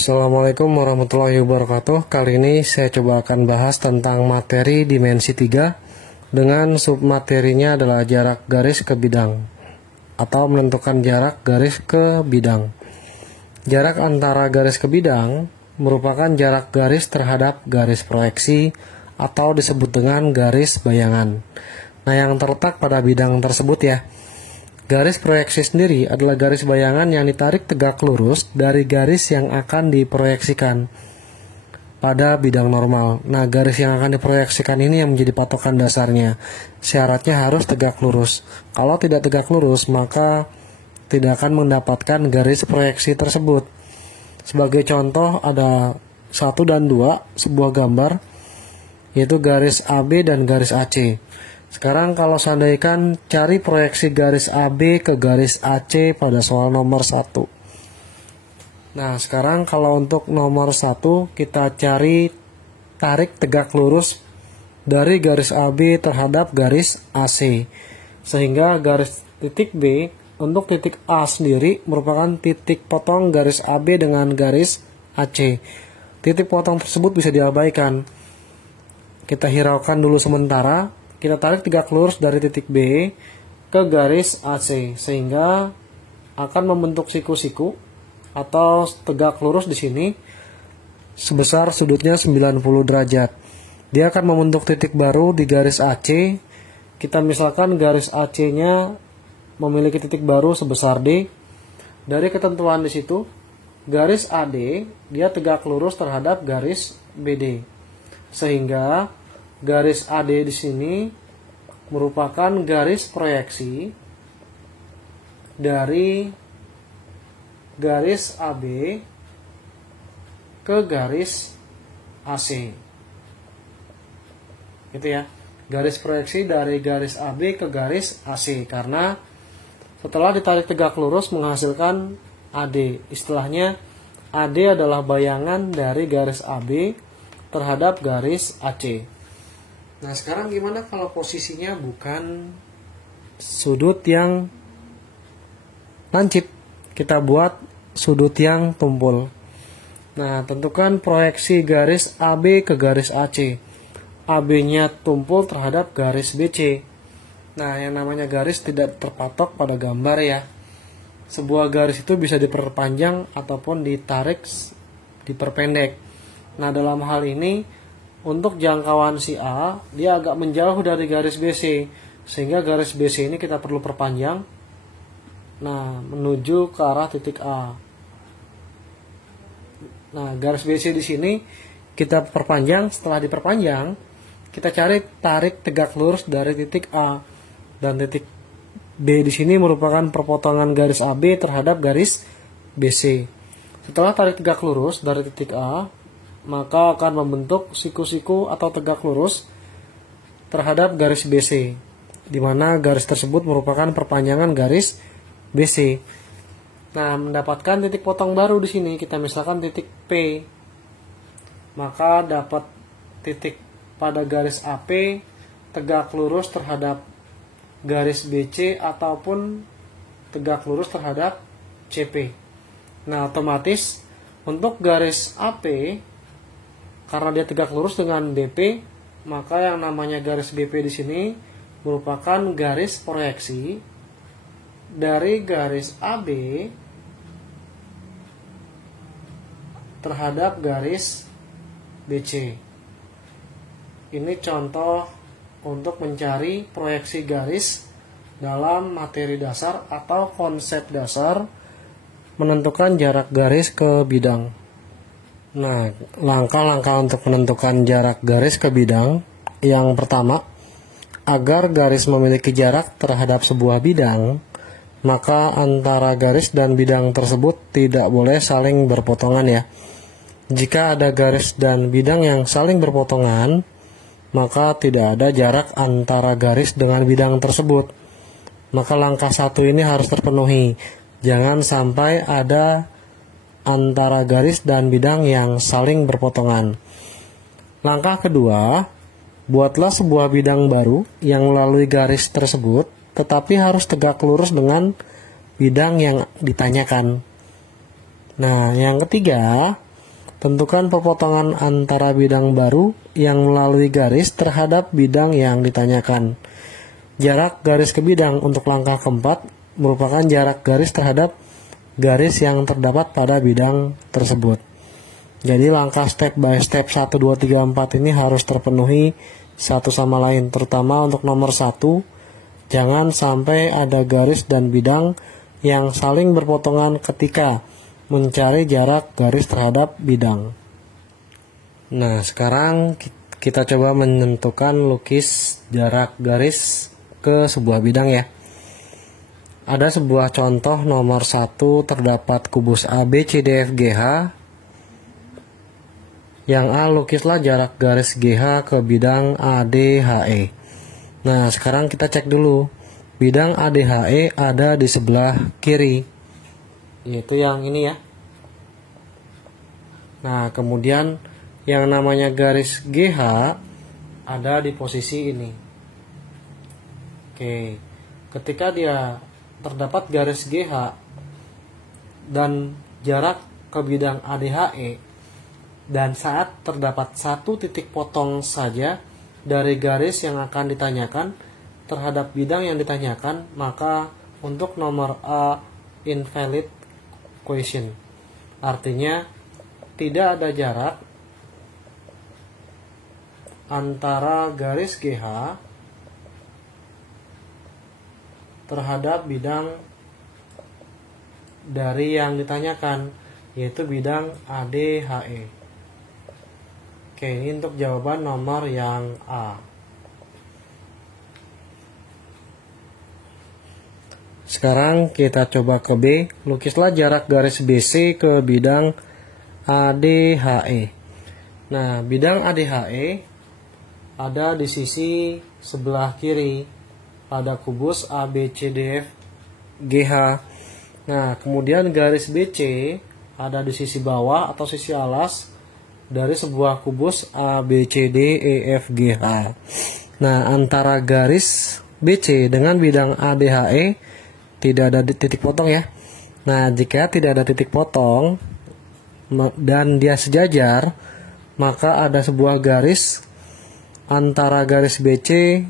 Assalamualaikum warahmatullahi wabarakatuh. Kali ini saya coba akan bahas tentang materi dimensi 3 dengan submaterinya adalah jarak garis ke bidang atau menentukan jarak garis ke bidang. Jarak antara garis ke bidang merupakan jarak garis terhadap garis proyeksi atau disebut dengan garis bayangan. Nah, yang terletak pada bidang tersebut ya. Garis proyeksi sendiri adalah garis bayangan yang ditarik tegak lurus dari garis yang akan diproyeksikan pada bidang normal. Nah, garis yang akan diproyeksikan ini yang menjadi patokan dasarnya. Syaratnya harus tegak lurus. Kalau tidak tegak lurus, maka tidak akan mendapatkan garis proyeksi tersebut. Sebagai contoh, ada 1 dan 2, sebuah gambar, yaitu garis AB dan garis AC. Sekarang kalau seandainya cari proyeksi garis AB ke garis AC pada soal nomor 1. Nah, sekarang kalau untuk nomor 1 kita cari tarik tegak lurus dari garis AB terhadap garis AC. Sehingga garis titik B untuk titik A sendiri merupakan titik potong garis AB dengan garis AC. Titik potong tersebut bisa diabaikan. Kita hiraukan dulu sementara. Kita tarik tegak lurus dari titik B ke garis AC sehingga akan membentuk siku-siku atau tegak lurus di sini sebesar sudutnya 90 derajat. Dia akan membentuk titik baru di garis AC. Kita misalkan garis AC-nya memiliki titik baru sebesar D. Dari ketentuan di situ, garis AD dia tegak lurus terhadap garis BD. Sehingga garis AD di sini merupakan garis proyeksi dari garis AB ke garis AC. Gitu ya. Garis proyeksi dari garis AB ke garis AC karena setelah ditarik tegak lurus menghasilkan AD. Istilahnya AD adalah bayangan dari garis AB terhadap garis AC. Nah, sekarang gimana kalau posisinya bukan sudut yang lancip? Kita buat sudut yang tumpul. Nah, tentukan proyeksi garis AB ke garis AC. AB-nya tumpul terhadap garis BC. Nah, yang namanya garis tidak terpatok pada gambar ya. Sebuah garis itu bisa diperpanjang ataupun ditarik, diperpendek. Nah, dalam hal ini untuk jangkauan si A, dia agak menjauh dari garis BC. Sehingga garis BC ini kita perlu perpanjang. Nah, menuju ke arah titik A. Nah, garis BC di sini kita perpanjang. Setelah diperpanjang, kita cari tarik tegak lurus dari titik A. Dan titik B di sini merupakan perpotongan garis AB terhadap garis BC. Setelah tarik tegak lurus dari titik A, maka akan membentuk siku-siku atau tegak lurus terhadap garis BC, di mana garis tersebut merupakan perpanjangan garis BC. Nah, mendapatkan titik potong baru di sini, kita misalkan titik P, maka dapat titik pada garis AP tegak lurus terhadap garis BC ataupun tegak lurus terhadap CP. Nah, otomatis untuk garis AP karena dia tegak lurus dengan BP, maka yang namanya garis BP di sini merupakan garis proyeksi dari garis AB terhadap garis BC. Ini contoh untuk mencari proyeksi garis dalam materi dasar atau konsep dasar menentukan jarak garis ke bidang. Nah, langkah-langkah untuk menentukan jarak garis ke bidang. Yang pertama, agar garis memiliki jarak terhadap sebuah bidang, maka antara garis dan bidang tersebut tidak boleh saling berpotongan ya. Jika ada garis dan bidang yang saling berpotongan, maka tidak ada jarak antara garis dengan bidang tersebut. Maka langkah 1 ini harus terpenuhi. Jangan sampai ada antara garis dan bidang yang saling berpotongan. Langkah kedua, buatlah sebuah bidang baru yang melalui garis tersebut, tetapi harus tegak lurus dengan bidang yang ditanyakan. Nah, yang ketiga, Tentukan pepotongan antara bidang baru yang melalui garis terhadap bidang yang ditanyakan. Jarak garis ke bidang untuk langkah keempat merupakan jarak garis terhadap garis yang terdapat pada bidang tersebut. Jadi langkah step by step 1, 2, 3, 4 ini harus terpenuhi satu sama lain. Terutama untuk nomor 1, jangan sampai ada garis dan bidang yang saling berpotongan ketika mencari jarak garis terhadap bidang. Nah, sekarang kita coba menentukan lukis jarak garis ke sebuah bidang ya. Ada sebuah contoh nomor 1, terdapat kubus ABCDFGH. Yang A, lukislah jarak garis GH ke bidang ADHE. Nah, sekarang kita cek dulu. Bidang ADHE ada di sebelah kiri, yaitu yang ini ya. Nah, kemudian yang namanya garis GH ada di posisi ini. Oke, ketika dia terdapat garis GH dan jarak ke bidang ADHE, dan saat terdapat satu titik potong saja dari garis yang akan ditanyakan terhadap bidang yang ditanyakan, maka untuk nomor A invalid question. Artinya tidak ada jarak antara garis GH terhadap bidang dari yang ditanyakan, yaitu bidang ADHE. Oke, ini untuk jawaban nomor yang A. Sekarang kita coba ke B. Lukislah jarak garis BC ke bidang ADHE. Nah, bidang ADHE ada di sisi sebelah kiri pada kubus ABCDFGH. Nah, kemudian garis BC ada di sisi bawah atau sisi alas dari sebuah kubus ABCDEFGH. Nah, antara garis BC dengan bidang ADHE tidak ada titik potong ya. Nah, jika tidak ada titik potong dan dia sejajar, maka ada sebuah garis antara garis BC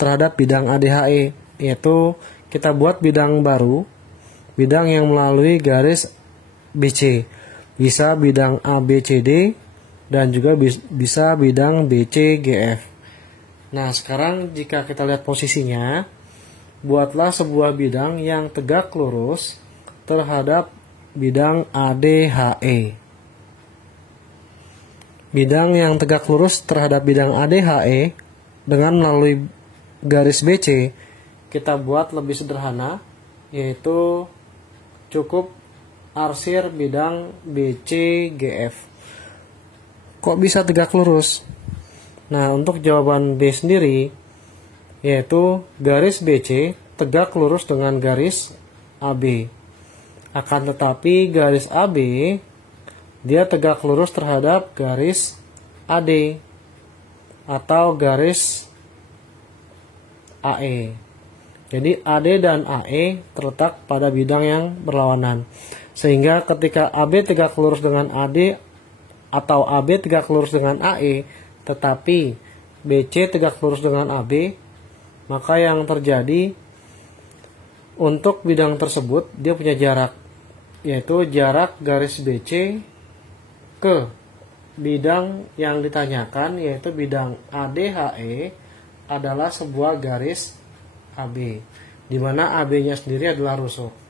terhadap bidang ADHE, yaitu kita buat bidang baru, bidang yang melalui garis BC. Bisa bidang ABCD dan juga bisa bidang BCGF. Nah, sekarang jika kita lihat posisinya, buatlah sebuah bidang yang tegak lurus terhadap bidang ADHE. Bidang yang tegak lurus terhadap bidang ADHE dengan melalui garis BC kita buat lebih sederhana, yaitu cukup arsir bidang BCGF. Kok bisa tegak lurus? Nah, untuk jawaban B sendiri, yaitu garis BC tegak lurus dengan garis AB. Akan tetapi garis AB dia tegak lurus terhadap garis AD atau garis AE. Jadi AD dan AE terletak pada bidang yang berlawanan. Sehingga ketika AB tegak lurus dengan AD atau AB tegak lurus dengan AE, tetapi BC tegak lurus dengan AB, maka yang terjadi untuk bidang tersebut dia punya jarak, yaitu jarak garis BC ke bidang yang ditanyakan, yaitu bidang ADHE adalah sebuah garis AB, di mana AB-nya sendiri adalah rusuk.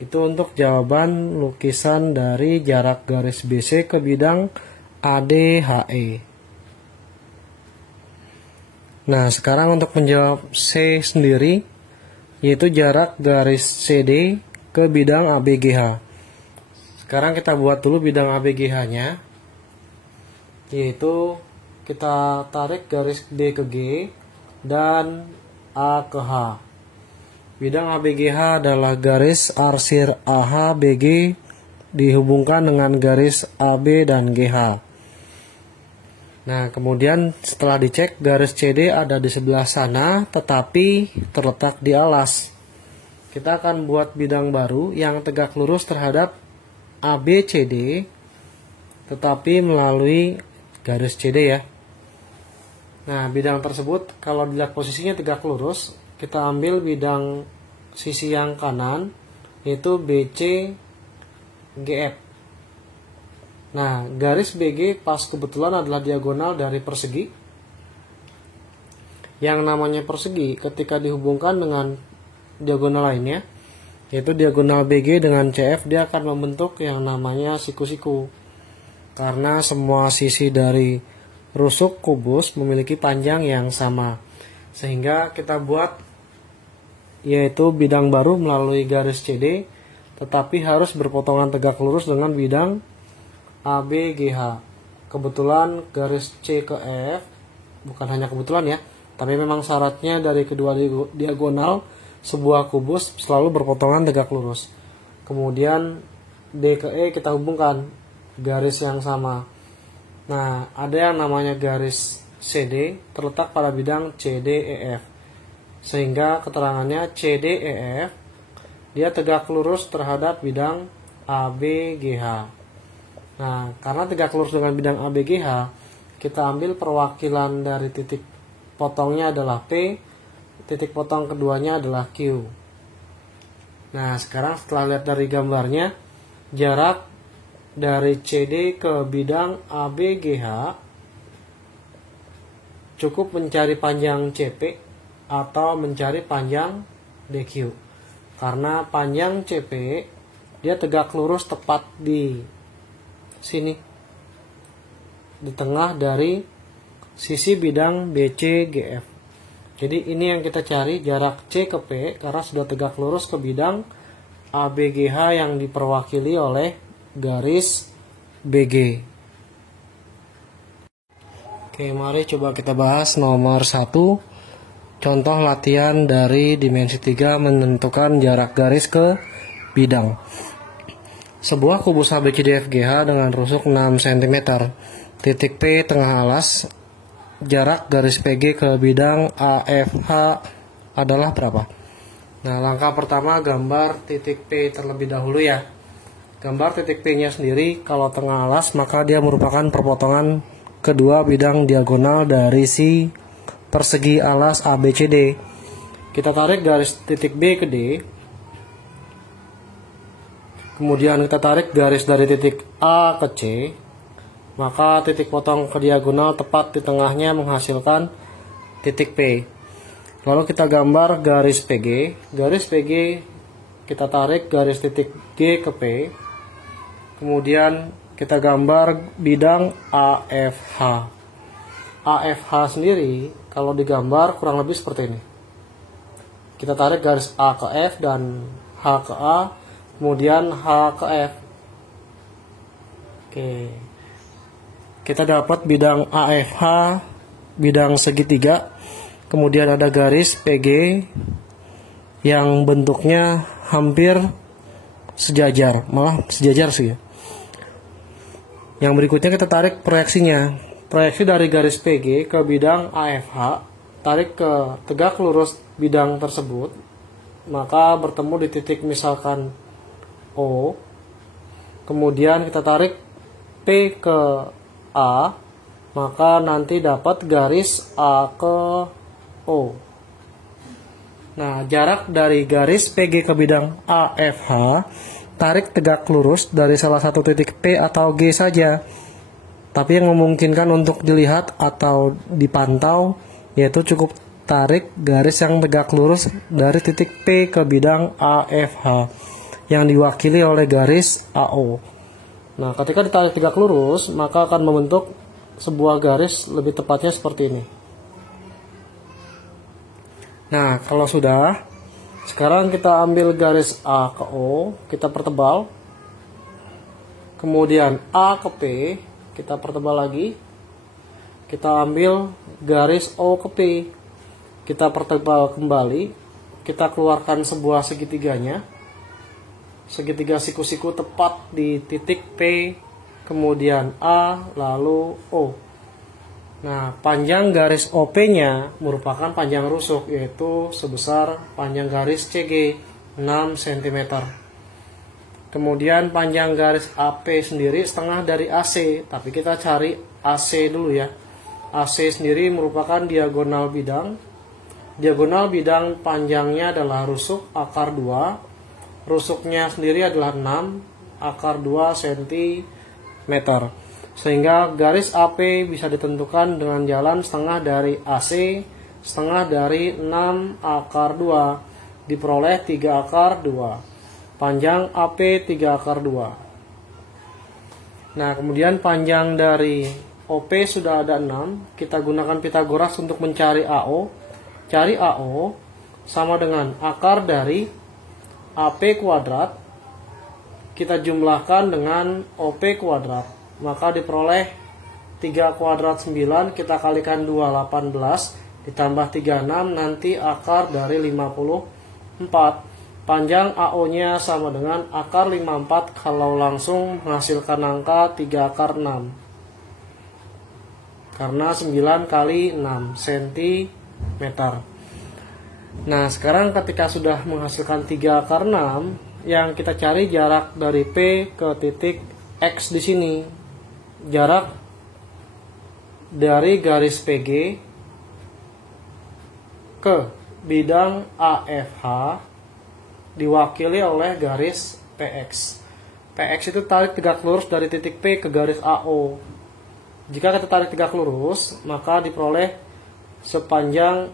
Itu untuk jawaban lukisan dari jarak garis BC ke bidang ADHE. Nah, sekarang untuk menjawab C sendiri, yaitu jarak garis CD ke bidang ABGH. Sekarang kita buat dulu bidang ABGH-nya, yaitu kita tarik garis D ke G dan A ke H. Bidang ABGH adalah garis arsir AHBG dihubungkan dengan garis AB dan GH. Nah, kemudian setelah dicek, garis CD ada di sebelah sana tetapi terletak di alas. Kita akan buat bidang baru yang tegak lurus terhadap ABCD tetapi melalui garis CD ya. Nah, bidang tersebut kalau dilihat posisinya tegak lurus, kita ambil bidang sisi yang kanan, yaitu BC GF. Nah, garis BG pas kebetulan adalah diagonal dari persegi. Yang namanya persegi ketika dihubungkan dengan diagonal lainnya, yaitu diagonal BG dengan CF, dia akan membentuk yang namanya siku-siku. Karena semua sisi dari rusuk kubus memiliki panjang yang sama. Sehingga kita buat yaitu bidang baru melalui garis CD, tetapi harus berpotongan tegak lurus dengan bidang ABGH. Kebetulan garis C ke F, bukan hanya kebetulan ya, tapi memang syaratnya dari kedua diagonal sebuah kubus selalu berpotongan tegak lurus. Kemudian D ke E kita hubungkan garis yang sama. Nah, ada yang namanya garis CD terletak pada bidang CDEF. Sehingga keterangannya CDEF dia tegak lurus terhadap bidang ABGH. Nah, karena tegak lurus dengan bidang ABGH, kita ambil perwakilan dari titik potongnya adalah P, titik potong keduanya adalah Q. Nah, sekarang setelah lihat dari gambarnya, jarak dari CD ke bidang ABGH cukup mencari panjang CP atau mencari panjang DQ. Karena panjang CP dia tegak lurus tepat di sini, di tengah dari sisi bidang BCGF. Jadi ini yang kita cari, jarak C ke P, karena sudah tegak lurus ke bidang ABGH yang diperwakili oleh garis BG. Oke, mari coba kita bahas nomor 1. Contoh latihan dari dimensi 3 menentukan jarak garis ke bidang. Sebuah kubus ABCDFGH dengan rusuk 6 cm. Titik P tengah alas. Jarak garis PG ke bidang AFH adalah berapa? Nah, langkah pertama gambar titik P terlebih dahulu ya. Gambar titik P-nya sendiri, kalau tengah alas maka dia merupakan perpotongan kedua bidang diagonal dari si persegi alas ABCD. Kita tarik garis titik B ke D. Kemudian kita tarik garis dari titik A ke C. Maka titik potong ke diagonal tepat di tengahnya menghasilkan titik P. Lalu kita gambar garis PG. Garis PG kita tarik garis titik G ke P. Kemudian kita gambar bidang AFH. AFH sendiri kalau digambar kurang lebih seperti ini. Kita tarik garis A ke F dan H ke A, kemudian H ke F. Oke. Kita dapat bidang AFH, bidang segitiga. Kemudian ada garis PG yang bentuknya hampir sejajar, malah sejajar sih ya. Yang berikutnya kita tarik proyeksinya. Proyeksi dari garis PG ke bidang AFH, tarik ke tegak lurus bidang tersebut, maka bertemu di titik misalkan O. Kemudian kita tarik P ke A, maka nanti dapat garis A ke O. Nah, jarak dari garis PG ke bidang AFH, tarik tegak lurus dari salah satu titik P atau G saja. Tapi yang memungkinkan untuk dilihat atau dipantau yaitu cukup tarik garis yang tegak lurus dari titik P ke bidang AFH yang diwakili oleh garis AO. Nah, ketika ditarik tegak lurus, maka akan membentuk sebuah garis, lebih tepatnya seperti ini. Nah, kalau sudah, sekarang kita ambil garis A ke O, kita pertebal. Kemudian A ke P, kita pertebal lagi. Kita ambil garis O ke P, kita pertebal kembali. Kita keluarkan sebuah segitiganya. Segitiga siku-siku tepat di titik P, kemudian A, lalu O. Nah, panjang garis OP-nya merupakan panjang rusuk, yaitu sebesar panjang garis CG 6 cm. Kemudian panjang garis AP sendiri setengah dari AC, tapi kita cari AC dulu ya. AC sendiri merupakan diagonal bidang. Diagonal bidang panjangnya adalah rusuk akar 2. Rusuknya sendiri adalah 6 akar 2 cm. Sehingga garis AP bisa ditentukan dengan jalan setengah dari AC, setengah dari 6 akar 2, diperoleh 3 akar 2. Panjang AP 3 akar 2. Nah, kemudian panjang dari OP sudah ada 6. Kita gunakan Pitagoras untuk mencari AO. Cari AO sama dengan akar dari AP kuadrat. Kita jumlahkan dengan OP kuadrat. Maka diperoleh 3 kuadrat 9. Kita kalikan 2, 18. Ditambah 36, nanti akar dari 54. Panjang AO-nya sama dengan akar 54 kalau langsung menghasilkan angka 3 akar 6. Karena 9 kali 6 cm. Nah, sekarang ketika sudah menghasilkan 3 akar 6, yang kita cari jarak dari P ke titik X di sini. Jarak dari garis PG ke bidang AFH diwakili oleh garis PX. PX itu tarik tegak lurus dari titik P ke garis AO. Jika kita tarik tegak lurus, maka diperoleh sepanjang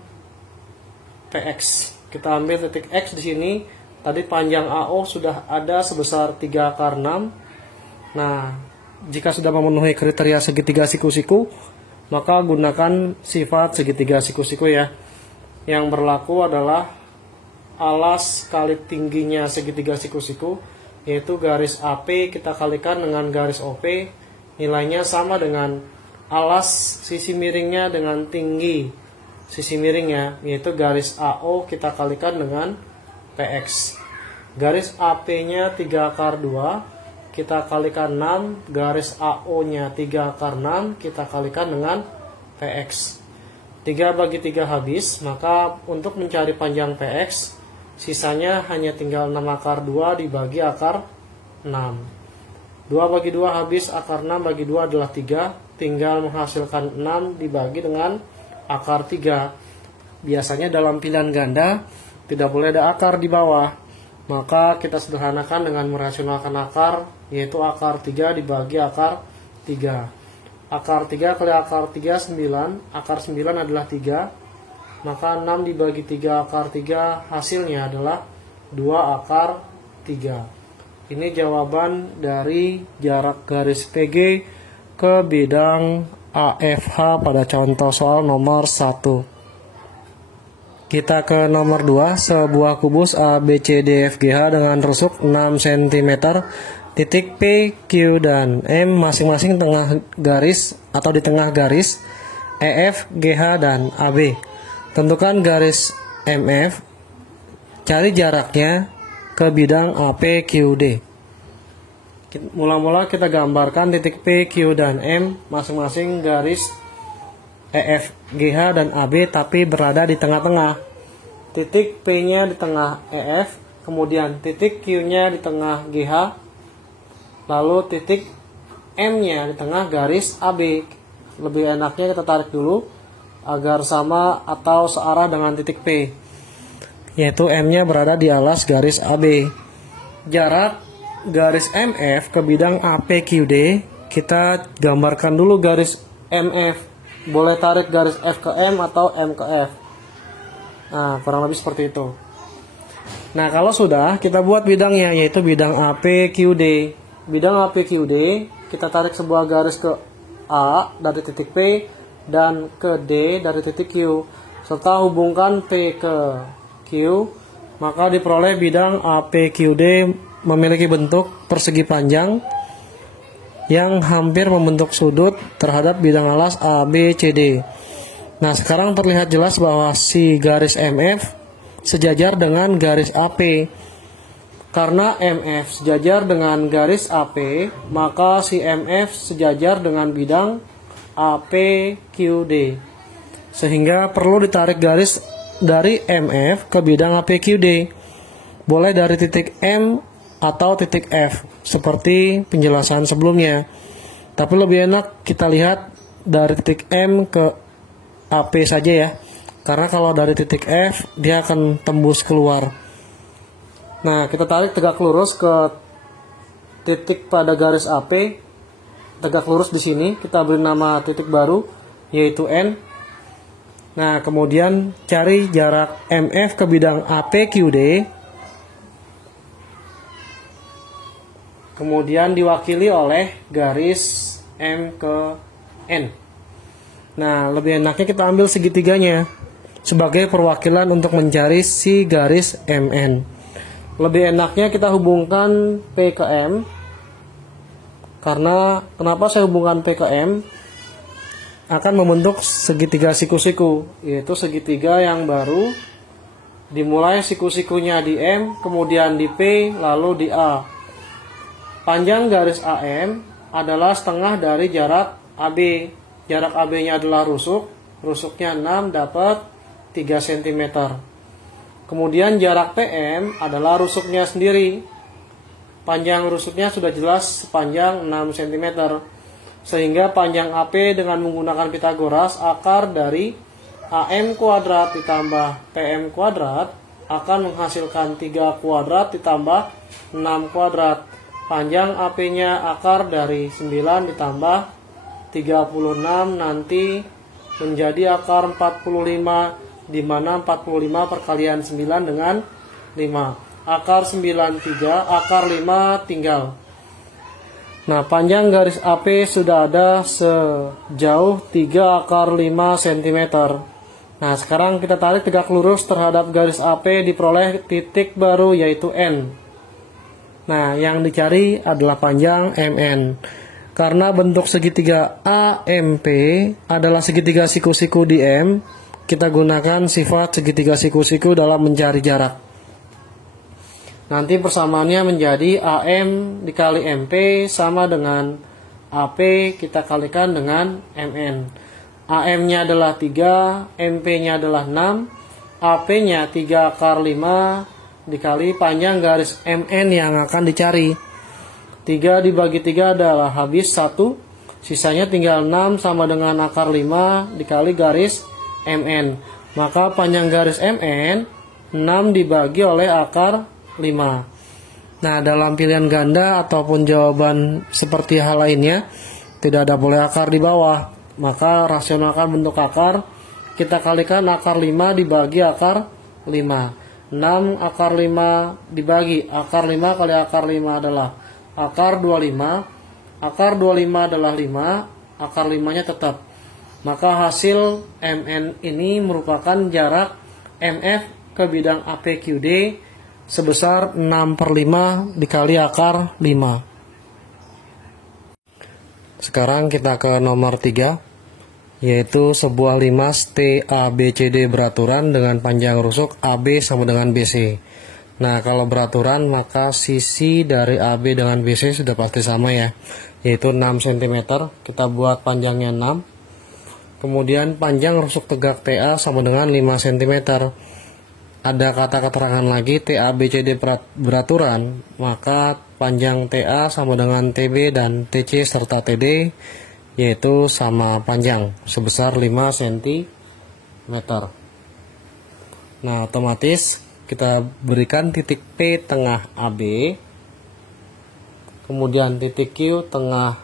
PX. Kita ambil titik X di sini. Tadi panjang AO sudah ada sebesar 3 akar 6. Nah, jika sudah memenuhi kriteria segitiga siku-siku, maka gunakan sifat segitiga siku-siku ya. Yang berlaku adalah alas kali tingginya segitiga siku-siku, yaitu garis AP kita kalikan dengan garis OP, nilainya sama dengan alas sisi miringnya dengan tinggi sisi miringnya, yaitu garis AO kita kalikan dengan PX. Garis AP-nya 3 akar 2 kita kalikan 6, garis AO-nya 3 akar 6 kita kalikan dengan PX. 3 bagi 3 habis, maka untuk mencari panjang PX sisanya hanya tinggal 6 akar 2 dibagi akar 6. 2 bagi 2 habis, akar 6 bagi 2 adalah 3. Tinggal menghasilkan 6 dibagi dengan akar 3. Biasanya dalam pilihan ganda tidak boleh ada akar di bawah. Maka kita sederhanakan dengan merasionalkan akar, yaitu akar 3 dibagi akar 3. Akar 3 kali akar 3 9. Akar 9 adalah 3. Maka 6 dibagi 3 akar 3 hasilnya adalah 2 akar 3. Ini jawaban dari jarak garis PG ke bidang AFH pada contoh soal nomor 1. Kita ke nomor 2, sebuah kubus ABCDFGH dengan rusuk 6 cm, titik P, Q, dan M masing-masing tengah garis atau di tengah garis EF, GH, dan AB. Tentukan garis MF, cari jaraknya ke bidang APQD. Mula-mula kita gambarkan titik P, Q, dan M masing-masing garis EF, GH, dan AB tapi berada di tengah-tengah. Titik P-nya di tengah EF, kemudian titik Q-nya di tengah GH, lalu titik M-nya di tengah garis AB. Lebih enaknya kita tarik dulu agar sama atau searah dengan titik P, yaitu M-nya berada di alas garis AB. Jarak garis MF ke bidang APQD, kita gambarkan dulu garis MF. Boleh tarik garis F ke M atau M ke F. Nah, kurang lebih seperti itu. Nah, kalau sudah, kita buat bidangnya, yaitu bidang APQD. Bidang APQD, kita tarik sebuah garis ke A dari titik P dan ke D dari titik Q, serta hubungkan P ke Q, maka diperoleh bidang APQD memiliki bentuk persegi panjang yang hampir membentuk sudut terhadap bidang alas ABCD. Nah, sekarang terlihat jelas bahwa si garis MF sejajar dengan garis AP. Karena MF sejajar dengan garis AP, maka si MF sejajar dengan bidang APQD. Sehingga perlu ditarik garis dari MF ke bidang APQD. Boleh dari titik M atau titik F seperti penjelasan sebelumnya. Tapi lebih enak kita lihat dari titik M ke AP saja ya. Karena kalau dari titik F dia akan tembus keluar. Nah, kita tarik tegak lurus ke titik pada garis AP. Tegak lurus di sini kita beri nama titik baru yaitu N. Nah, kemudian cari jarak MF ke bidang APQD. Kemudian diwakili oleh garis M ke N. Nah, lebih enaknya kita ambil segitiganya sebagai perwakilan untuk mencari si garis MN. Lebih enaknya kita hubungkan P ke M. Karena kenapa saya hubungkan P ke M? Akan membentuk segitiga siku-siku, yaitu segitiga yang baru dimulai siku-sikunya di M, kemudian di P, lalu di A. Panjang garis AM adalah setengah dari jarak AB. Jarak AB-nya adalah rusuk. Rusuknya 6 dapat 3 cm. Kemudian jarak PM adalah rusuknya sendiri. Panjang rusuknya sudah jelas sepanjang 6 cm. Sehingga panjang AP dengan menggunakan Pitagoras, akar dari AM kuadrat ditambah PM kuadrat akan menghasilkan 3 kuadrat ditambah 6 kuadrat. Panjang AP-nya akar dari 9 ditambah 36 nanti menjadi akar 45, di mana 45 perkalian 9 dengan 5. Akar 93, akar 5 tinggal. Nah, panjang garis AP sudah ada sejauh 3 akar 5 cm. Nah, sekarang kita tarik tegak lurus terhadap garis AP, diperoleh titik baru yaitu N. Nah, yang dicari adalah panjang MN. Karena bentuk segitiga AMP adalah segitiga siku-siku di M, kita gunakan sifat segitiga siku-siku dalam mencari jarak. Nanti persamaannya menjadi AM dikali MP sama dengan AP kita kalikan dengan MN. AM-nya adalah 3, MP-nya adalah 6, AP-nya 3 akar 5, dikali panjang garis MN yang akan dicari. 3 dibagi 3 adalah habis 1. Sisanya tinggal 6 sama dengan akar 5 dikali garis MN. Maka panjang garis MN 6 dibagi oleh akar 5. Nah, dalam pilihan ganda ataupun jawaban seperti hal lainnya tidak ada boleh akar di bawah. Maka rasionalkan bentuk akar. Kita kalikan akar 5 dibagi akar 5. 6 akar 5 dibagi akar 5 kali akar 5 adalah akar 25. Akar 25 adalah 5, akar 5-nya tetap. Maka hasil MN ini merupakan jarak MF ke bidang APQD sebesar 6/5 dikali akar 5. Sekarang kita ke nomor 3, yaitu sebuah limas TABCD beraturan dengan panjang rusuk AB sama dengan BC. Nah, kalau beraturan maka sisi dari AB dengan BC sudah pasti sama ya, yaitu 6 cm. Kita buat panjangnya 6. Kemudian panjang rusuk tegak TA sama dengan 5 cm. Ada kata keterangan lagi TABCD beraturan, maka panjang TA sama dengan TB dan TC serta TD yaitu sama panjang sebesar 5 cm. Nah, otomatis kita berikan titik P tengah AB, kemudian titik Q tengah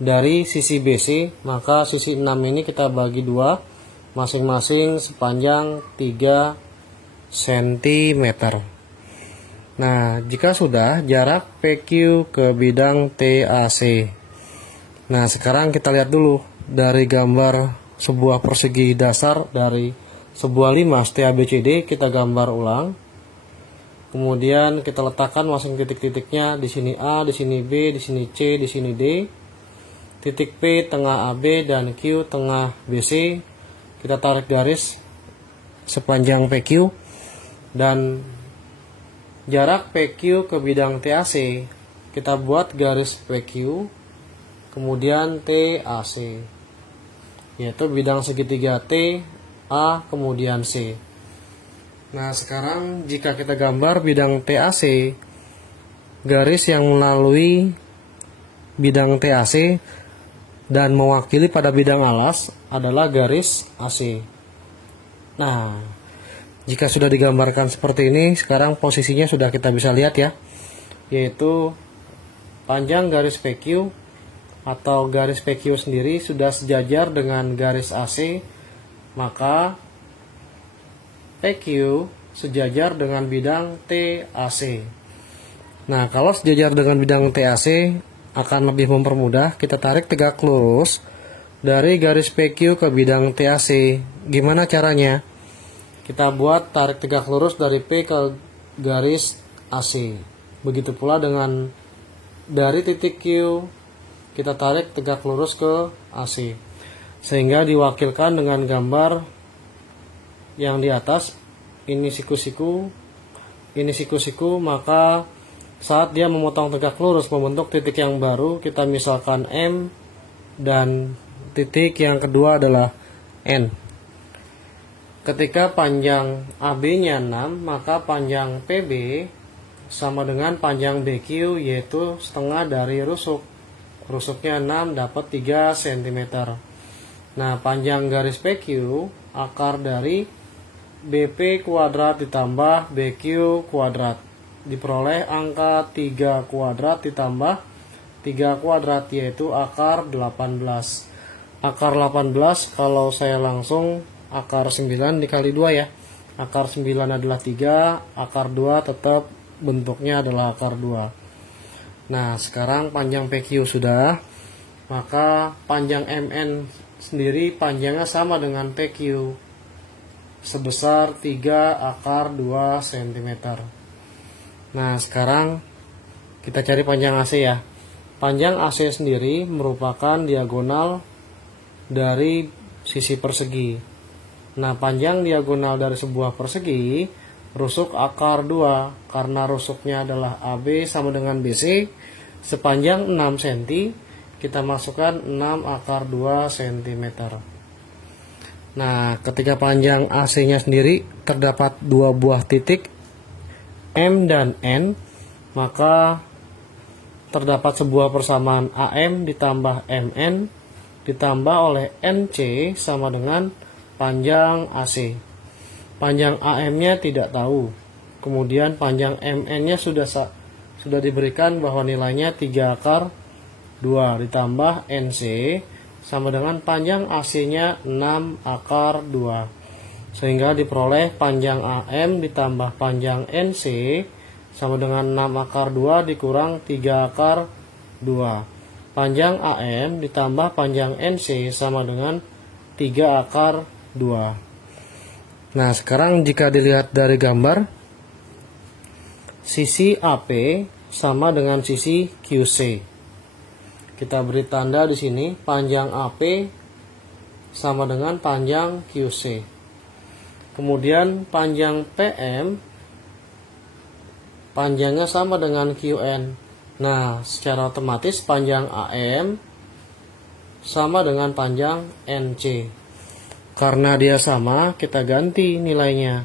dari sisi BC, maka sisi 6 ini kita bagi 2, masing-masing sepanjang 3 cm. Nah, jika sudah, jarak PQ ke bidang TAC. Nah, sekarang kita lihat dulu dari gambar sebuah persegi dasar dari sebuah limas TABCD, kita gambar ulang. Kemudian kita letakkan masing titik-titiknya, di sini A, di sini B, di sini C, di sini D. Titik P tengah AB dan Q tengah BC. Kita tarik garis sepanjang PQ dan jarak PQ ke bidang TAC. Kita buat garis PQ. Kemudian TAC, yaitu bidang segitiga T, A, kemudian C. Nah, sekarang jika kita gambar bidang TAC, garis yang melalui bidang TAC dan mewakili pada bidang alas adalah garis AC. Nah, jika sudah digambarkan seperti ini, sekarang posisinya sudah kita bisa lihat ya, yaitu panjang garis PQ atau garis PQ sendiri sudah sejajar dengan garis AC, maka PQ sejajar dengan bidang TAC. Nah, kalau sejajar dengan bidang TAC akan lebih mempermudah, kita tarik tegak lurus dari garis PQ ke bidang TAC. Gimana caranya? Kita buat tarik tegak lurus dari P ke garis AC. Begitu pula dengan dari titik Q, kita tarik tegak lurus ke AC. Sehingga diwakilkan dengan gambar yang di atas, ini siku-siku, ini siku-siku, maka saat dia memotong tegak lurus membentuk titik yang baru, kita misalkan M, dan titik yang kedua adalah N. Ketika panjang AB-nya 6, maka panjang PB sama dengan panjang BQ, yaitu setengah dari rusuk. Rusuknya 6 dapat 3 cm. Nah, panjang garis PQ akar dari BP kuadrat ditambah BQ kuadrat. Diperoleh angka 3 kuadrat ditambah 3 kuadrat, yaitu akar 18. Akar 18 kalau saya langsung akar 9 dikali 2 ya. Akar 9 adalah 3, akar 2 tetap bentuknya adalah akar 2. Nah, sekarang panjang PQ sudah, maka panjang MN sendiri panjangnya sama dengan PQ sebesar 3 akar 2 cm. Nah, sekarang kita cari panjang AC ya. Panjang AC sendiri merupakan diagonal dari sisi persegi. Nah, panjang diagonal dari sebuah persegi rusuk akar 2, karena rusuknya adalah AB sama dengan BC sepanjang 6 cm, kita masukkan 6 akar 2 cm. Nah, ketika panjang AC-nya sendiri terdapat 2 buah titik M dan N, maka terdapat sebuah persamaan AM ditambah MN ditambah oleh NC sama dengan panjang AC. Panjang AM-nya tidak tahu. Kemudian panjang MN-nya sudah diberikan bahwa nilainya 3 akar 2 ditambah NC sama dengan panjang AC-nya 6 akar 2. Sehingga diperoleh panjang AM ditambah panjang NC sama dengan 6 akar 2 dikurang 3 akar 2. Panjang AM ditambah panjang NC sama dengan 3 akar 2. Nah, sekarang jika dilihat dari gambar, sisi AP sama dengan sisi QC. Kita beri tanda di sini, panjang AP sama dengan panjang QC. Kemudian panjang PM panjangnya sama dengan QN. Nah, secara otomatis panjang AM sama dengan panjang NC. Karena dia sama, kita ganti nilainya.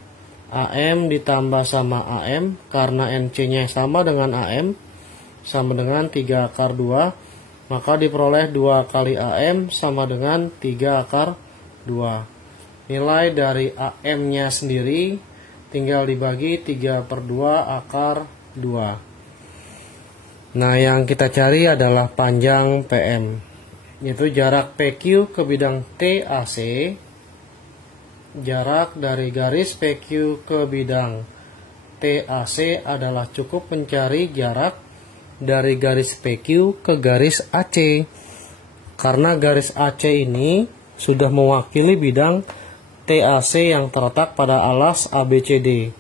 AM ditambah sama AM, karena NC-nya sama dengan AM, sama dengan 3 akar 2, maka diperoleh 2 kali AM sama dengan 3 akar 2. Nilai dari AM-nya sendiri tinggal dibagi 3/2 akar 2. Nah, yang kita cari adalah panjang PM, yaitu jarak PQ ke bidang TAC. Jarak dari garis PQ ke bidang TAC adalah cukup mencari jarak dari garis PQ ke garis AC, karena garis AC ini sudah mewakili bidang TAC yang terletak pada alas ABCD.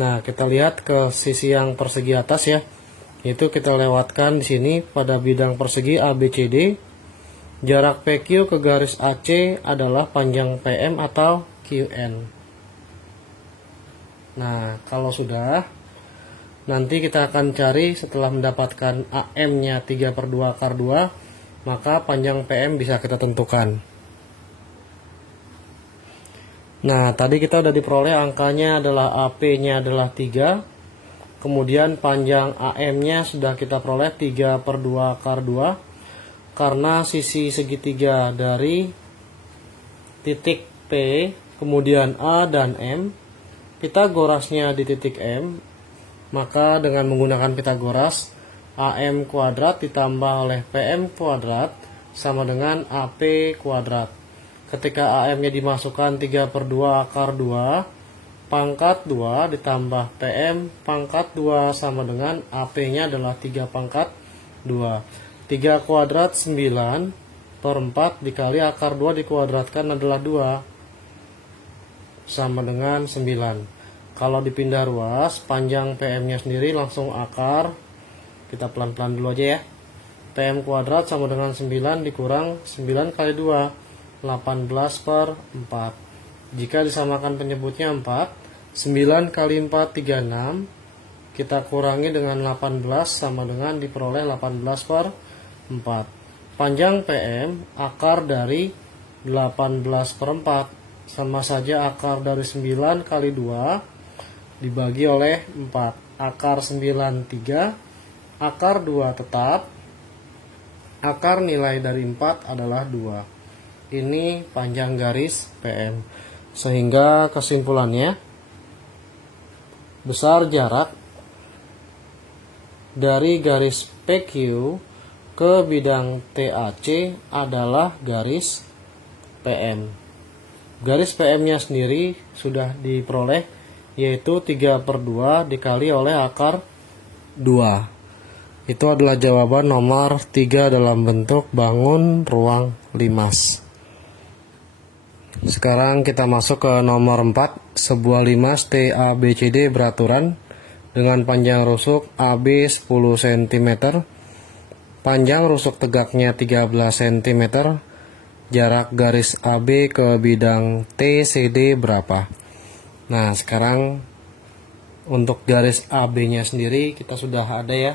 Nah, kita lihat ke sisi yang persegi atas ya, itu kita lewatkan di sini pada bidang persegi ABCD. Jarak PQ ke garis AC adalah panjang PM atau QN. Nah, kalau sudah, nanti kita akan cari setelah mendapatkan AM-nya 3/2 akar 2, maka panjang PM bisa kita tentukan. Nah, tadi kita udah diperoleh angkanya adalah AP-nya adalah 3, Kemudian panjang AM-nya sudah kita peroleh 3/2 akar 2. Karena sisi segitiga dari titik P, kemudian A dan M, Pitagorasnya di titik M, maka dengan menggunakan Pitagoras, AM kuadrat ditambah oleh PM kuadrat sama dengan AP kuadrat. Ketika AM-nya dimasukkan 3/2 akar 2, pangkat 2 ditambah PM pangkat 2 sama dengan AP-nya adalah 3 pangkat 2. 3 kuadrat 9/4 dikali akar 2 dikuadratkan adalah 2 sama dengan 9. Kalau dipindah ruas, panjang PM-nya sendiri langsung akar. Kita pelan-pelan dulu aja ya. PM kuadrat sama dengan 9 dikurang 9 kali 2, 18/4. Jika disamakan penyebutnya 4, 9 kali 4 36. Kita kurangi dengan 18 sama dengan diperoleh 18/4. Panjang PM akar dari 18/4 sama saja akar dari 9 kali 2 dibagi oleh 4. Akar 9 3, akar 2 tetap, akar nilai dari 4 adalah 2. Ini panjang garis PM. Sehingga kesimpulannya, besar jarak dari garis PQ ke bidang TAC adalah garis PM. Garis PM-nya sendiri sudah diperoleh, yaitu 3/2 dikali oleh akar 2. Itu adalah jawaban nomor 3 dalam bentuk bangun ruang limas. Sekarang kita masuk ke nomor 4, sebuah limas TABCD beraturan dengan panjang rusuk AB 10 cm, panjang rusuk tegaknya 13 cm, jarak garis AB ke bidang TCD berapa? Nah, sekarang untuk garis AB-nya sendiri kita sudah ada ya,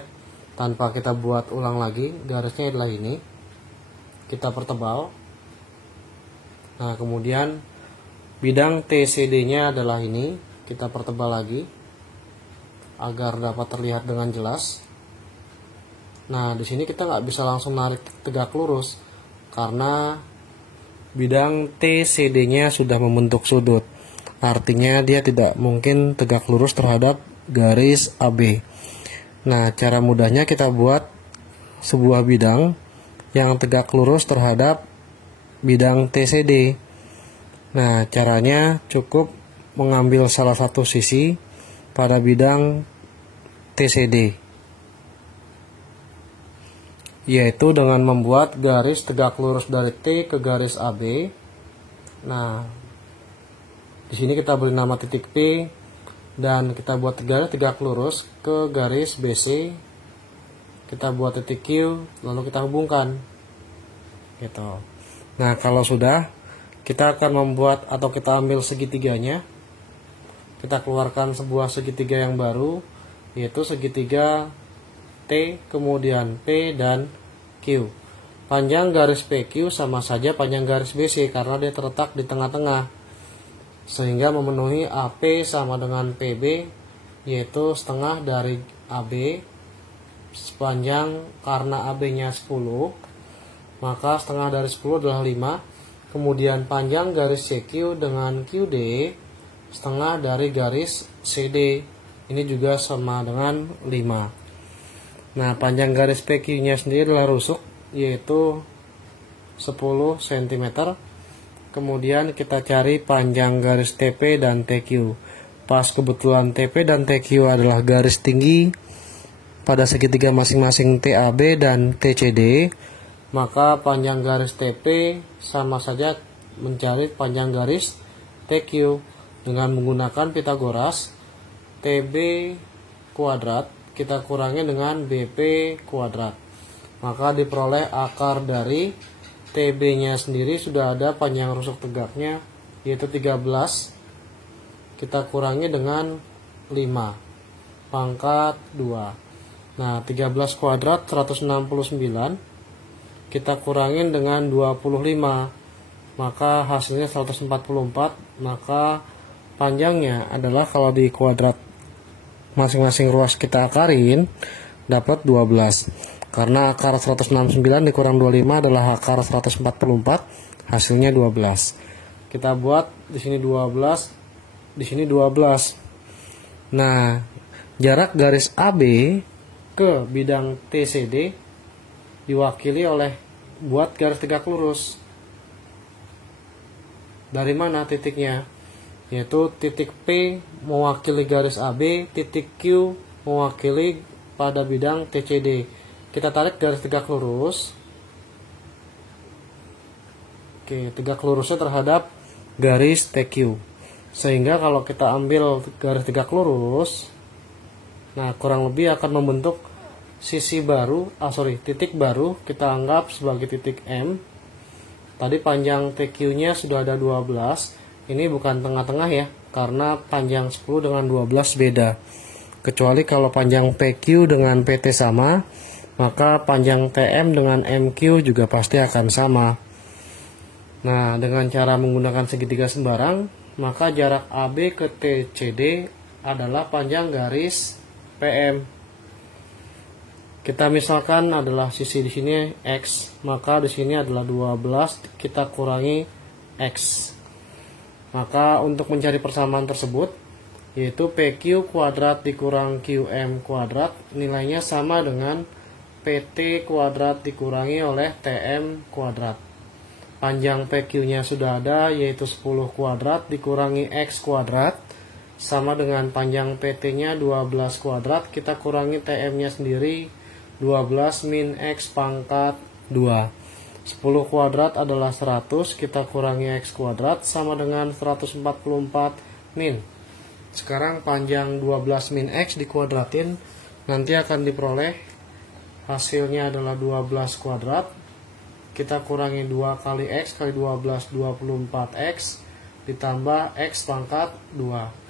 tanpa kita buat ulang lagi. Garisnya adalah ini, kita pertebal. Nah, kemudian bidang TCD-nya adalah ini, kita pertebal lagi agar dapat terlihat dengan jelas. Nah, di sini kita nggak bisa langsung narik tegak lurus karena bidang TCD-nya sudah membentuk sudut. Artinya dia tidak mungkin tegak lurus terhadap garis AB. Nah, cara mudahnya kita buat sebuah bidang yang tegak lurus terhadap bidang TCD. Nah, caranya cukup mengambil salah satu sisi pada bidang TCD, yaitu dengan membuat garis tegak lurus dari T ke garis AB. Nah, di sini kita beri nama titik P dan kita buat garis tegak lurus ke garis BC. Kita buat titik Q, lalu kita hubungkan. Gitu. Nah, kalau sudah, kita akan membuat atau kita ambil segitiganya. Kita keluarkan sebuah segitiga yang baru, yaitu segitiga T, kemudian P dan Q. Panjang garis PQ sama saja panjang garis BC karena dia terletak di tengah-tengah, sehingga memenuhi AP sama dengan PB, yaitu setengah dari AB. Sepanjang karena AB-nya 10, maka setengah dari 10 adalah 5. Kemudian panjang garis CQ dengan QD setengah dari garis CD, ini juga sama dengan 5. Nah, panjang garis PQ-nya sendiri adalah rusuk, yaitu 10 cm. Kemudian kita cari panjang garis TP dan TQ. Pas kebetulan TP dan TQ adalah garis tinggi pada segitiga masing-masing TAB dan TCD, maka panjang garis TP sama saja mencari panjang garis TQ dengan menggunakan Pitagoras. TB kuadrat kita kurangi dengan BP kuadrat, maka diperoleh akar dari TB-nya sendiri sudah ada panjang rusuk tegaknya, yaitu 13. Kita kurangi dengan 5 pangkat 2. Nah, 13 kuadrat 169. Kita kurangin dengan 25, maka hasilnya 144. Maka panjangnya adalah, kalau di kuadrat masing-masing ruas kita akarin, dapat 12. Karena akar 169 dikurang 25 adalah akar 144, hasilnya 12. Kita buat di sini 12, di sini 12. Nah, jarak garis AB ke bidang TCD diwakili oleh buat garis tegak lurus. Dari mana titiknya? Yaitu titik P mewakili garis AB, titik Q mewakili pada bidang TCD. Kita tarik garis tegak lurus. Oke, tegak lurusnya terhadap garis TQ. Sehingga kalau kita ambil garis tegak lurus, nah kurang lebih akan membentuk sisi baru, titik baru, kita anggap sebagai titik M. Tadi panjang TQ-nya sudah ada 12. Ini bukan tengah-tengah ya, karena panjang 10 dengan 12 beda. Kecuali kalau panjang PQ dengan PT sama, maka panjang TM dengan MQ juga pasti akan sama. Nah, dengan cara menggunakan segitiga sembarang, maka jarak AB ke TCD adalah panjang garis PM. Kita misalkan adalah sisi di sini X, maka di sini adalah 12, kita kurangi X. Maka untuk mencari persamaan tersebut, yaitu PQ kuadrat dikurang QM kuadrat, nilainya sama dengan PT kuadrat dikurangi oleh TM kuadrat. Panjang PQ-nya sudah ada, yaitu 10 kuadrat dikurangi X kuadrat, sama dengan panjang PT-nya 12 kuadrat, kita kurangi TM-nya sendiri, 12 min X pangkat 2. 10 kuadrat adalah 100, kita kurangi X kuadrat, sama dengan 144 min. Sekarang panjang 12 min X dikuadratin, nanti akan diperoleh hasilnya adalah 12 kuadrat. Kita kurangi 2 kali X kali 12, 24X, ditambah X pangkat 2.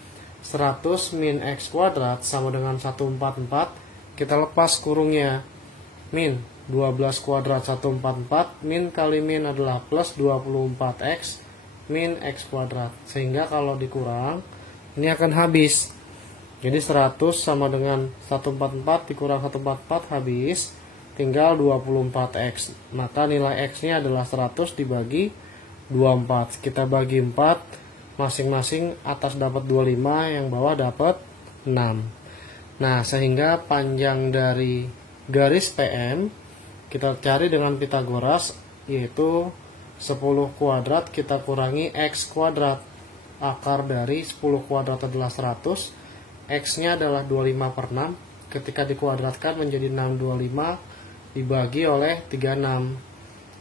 100 min X kuadrat sama dengan 144, kita lepas kurungnya, min 12 kuadrat 144, min kali min adalah plus 24X, min X kuadrat. Sehingga kalau dikurang, ini akan habis. Jadi 100 sama dengan 144 dikurang 144 habis, tinggal 24X. Maka nilai X-nya adalah 100 dibagi 24. Kita bagi 4, masing-masing atas dapat 25, yang bawah dapat 6. Nah, sehingga panjang dari garis PM kita cari dengan Pitagoras, yaitu 10 kuadrat kita kurangi X kuadrat. Akar dari 10 kuadrat adalah 100, X-nya adalah 25 per 6. Ketika dikuadratkan menjadi 625 dibagi oleh 36.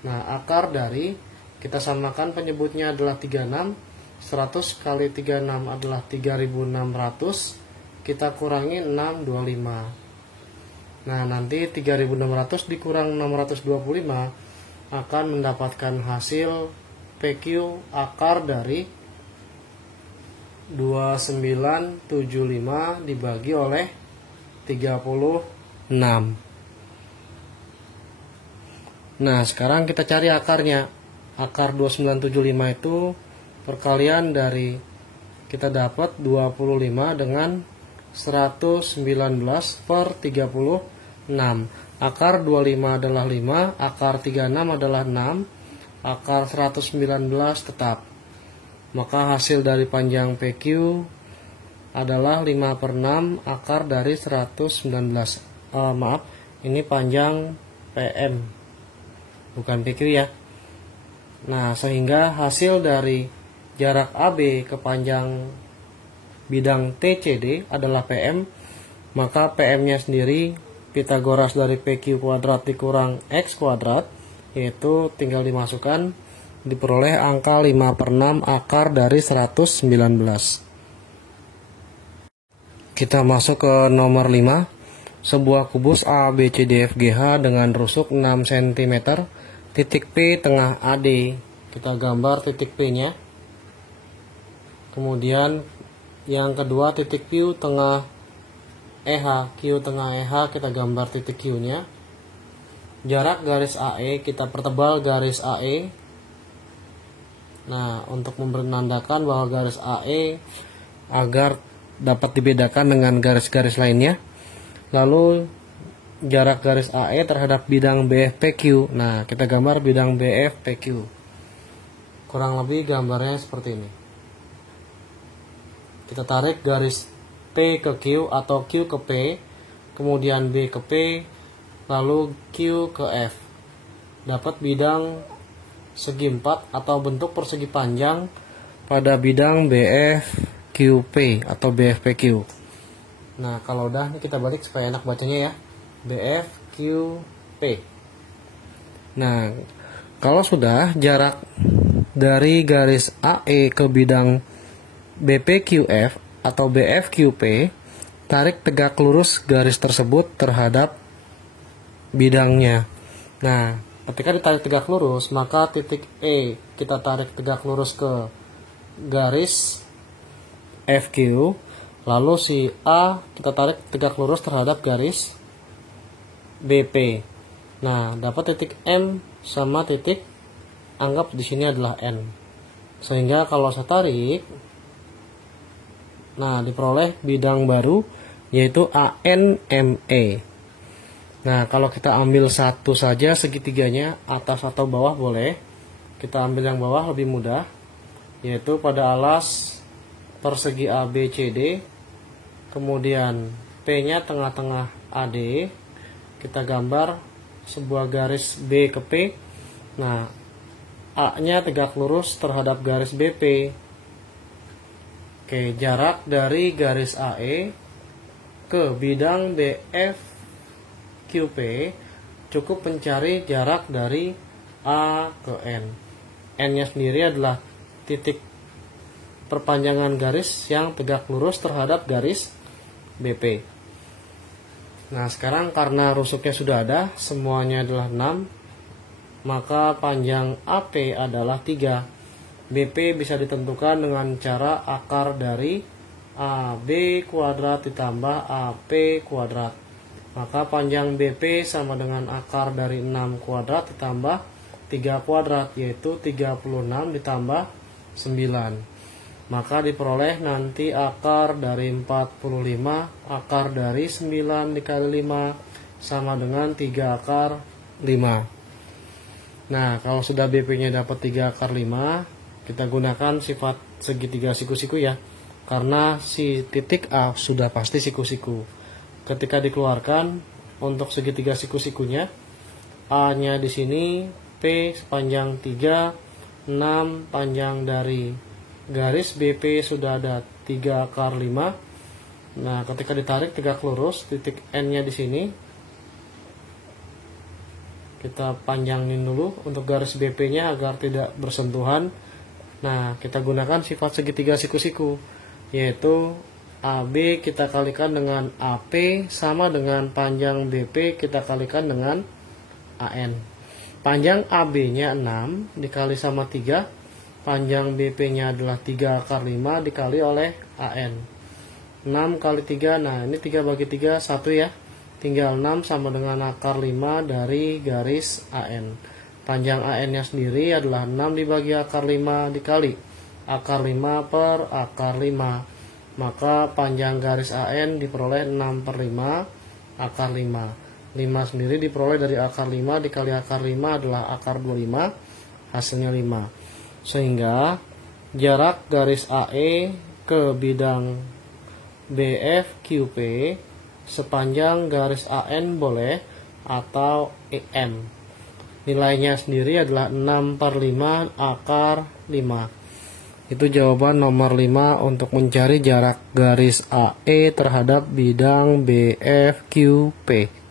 Nah, akar dari, kita samakan penyebutnya adalah 36. 100 kali 36 adalah 3600. Kita kurangi 625. Nah, nanti 3600 dikurang 625 akan mendapatkan hasil PQ akar dari 2975 dibagi oleh 36. Nah, sekarang kita cari akarnya. Akar 2975 itu perkalian dari, kita dapat 25 dengan 119 per 36. Akar 25 adalah 5, akar 36 adalah 6, akar 119 tetap. Maka hasil dari panjang PQ adalah 5 per 6 akar dari 119. Maaf, ini panjang PM, bukan PQ ya. Nah, sehingga hasil dari jarak AB ke panjang bidang TCD adalah PM, maka PM-nya sendiri Pitagoras dari PQ kuadrat dikurang X kuadrat, yaitu tinggal dimasukkan, diperoleh angka 5 per 6 akar dari 119. Kita masuk ke nomor 5. Sebuah kubus A, B, C, D, F, G, H dengan rusuk 6 cm, titik P tengah AD. Kita gambar titik P-nya. Kemudian yang kedua titik Q tengah EH, Q tengah EH kita gambar titik Q-nya. Jarak garis AE kita pertebal garis AE. Nah, untuk menandakan bahwa garis AE agar dapat dibedakan dengan garis-garis lainnya. Lalu jarak garis AE terhadap bidang BFPQ. Nah, kita gambar bidang BFPQ. Kurang lebih gambarnya seperti ini. Kita tarik garis P ke Q atau Q ke P, kemudian B ke P, lalu Q ke F. Dapat bidang segi 4 atau bentuk persegi panjang pada bidang BFQP atau BFPQ. Nah, kalau udah, ini kita balik supaya enak bacanya ya. BFQP. Nah, kalau sudah, jarak dari garis AE ke bidang BPQF atau BFQP, tarik tegak lurus garis tersebut terhadap bidangnya. Nah, ketika ditarik tegak lurus, maka titik E kita tarik tegak lurus ke garis FQ, lalu si A kita tarik tegak lurus terhadap garis BP. Nah, dapat titik M sama titik, anggap di sini adalah N. Sehingga kalau saya tarik, nah, diperoleh bidang baru yaitu ANME. Nah, kalau kita ambil satu saja segitiganya, atas atau bawah boleh. Kita ambil yang bawah lebih mudah, yaitu pada alas persegi ABCD, kemudian P-nya tengah-tengah AD, kita gambar sebuah garis B ke P. Nah, A-nya tegak lurus terhadap garis BP. Oke, jarak dari garis AE ke bidang BFQP cukup mencari jarak dari A ke N. N-nya sendiri adalah titik perpanjangan garis yang tegak lurus terhadap garis BP. Nah, sekarang karena rusuknya sudah ada, semuanya adalah 6, maka panjang AP adalah 3. BP bisa ditentukan dengan cara akar dari AB kuadrat ditambah AP kuadrat. Maka panjang BP sama dengan akar dari 6 kuadrat ditambah 3 kuadrat, yaitu 36 ditambah 9. Maka diperoleh nanti akar dari 45, akar dari 9 dikali 5 sama dengan 3 akar 5. Nah, kalau sudah BP-nya dapat 3 akar 5, kita gunakan sifat segitiga siku-siku ya, karena si titik A sudah pasti siku-siku. Ketika dikeluarkan untuk segitiga siku-sikunya, A-nya di sini P sepanjang 3, 6 panjang dari garis BP sudah ada 3 akar 5. Nah, ketika ditarik tegak lurus, titik N-nya di sini kita panjangin dulu untuk garis BP-nya agar tidak bersentuhan. Nah, kita gunakan sifat segitiga siku-siku, yaitu AB kita kalikan dengan AP sama dengan panjang BP kita kalikan dengan AN. Panjang AB-nya 6 dikali sama 3, panjang BP-nya adalah 3 akar 5 dikali oleh AN. 6 kali 3, nah ini 3 bagi 3, 1 ya. Tinggal 6 sama dengan akar 5 dari garis AN. Panjang AN-nya sendiri adalah 6 dibagi akar 5 dikali akar 5 per akar 5. Maka panjang garis AN diperoleh 6 per 5 akar 5. 5 sendiri diperoleh dari akar 5 dikali akar 5 adalah akar 25, hasilnya 5. Sehingga jarak garis AE ke bidang BFQP sepanjang garis AN boleh atau EM. Nilainya sendiri adalah 6 per 5 akar 5. Itu jawaban nomor 5 untuk mencari jarak garis AE terhadap bidang BFQP.